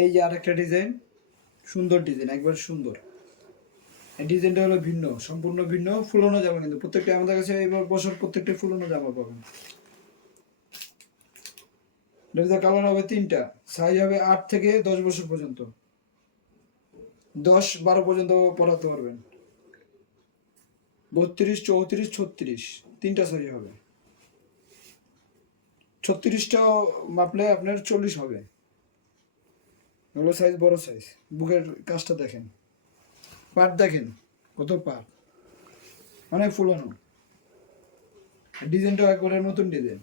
এই যে আরেকটা ডিজাইন, সুন্দর ডিজাইন, একবার সুন্দর। এই ডিজাইনটা হলো ভিন্ন, সম্পূর্ণ ভিন্ন, ফুলানো জামা, কিন্তু প্রত্যেকটা আমাদের কাছে এবার বছর প্রত্যেকটা ফুলানো জামা পাবেন। এটাতে কালার হবে তিনটা, সাইজ হবে 8 থেকে 10 বছর পর্যন্ত, 10-12 পর্যন্ত পরাতে পারবেন। 32, 34, 36 তিনটা সাইজ হবে। 36টা মাপলে আপনার 40 হবে। এগুলো সাইজ বড় সাইজ। বুকের কাজটা দেখেন, পাট দেখেন কত পাট, অনেক ফুলানো। ডিজাইনটা একবারে নতুন ডিজাইন।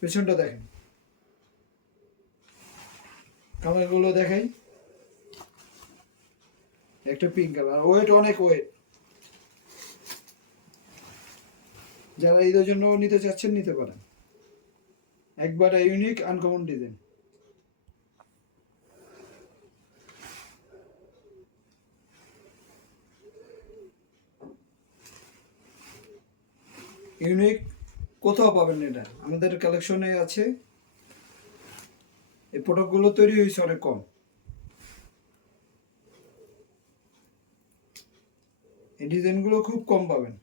পেছনটা দেখেন, কালারগুলো দেখাই। একটা পিঙ্ক কালার, ওয়েট অনেক ওয়েট। যারা ঈদের জন্য নিতে চাচ্ছেন নিতে পারেন, একবারে ইউনিক আনকমন ডিজাইন। ইউনিক কোথাও পাবেন না, এটা আমাদের কালেকশনে আছে। এই প্রোডাক্টগুলো তৈরি হয়েছে অনেক কম। এই ডিজাইনগুলো খুব কম পাবেন।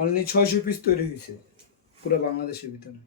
অনলি 600 পিস তৈরি হয়েছে পুরো বাংলাদেশের ভিতরে।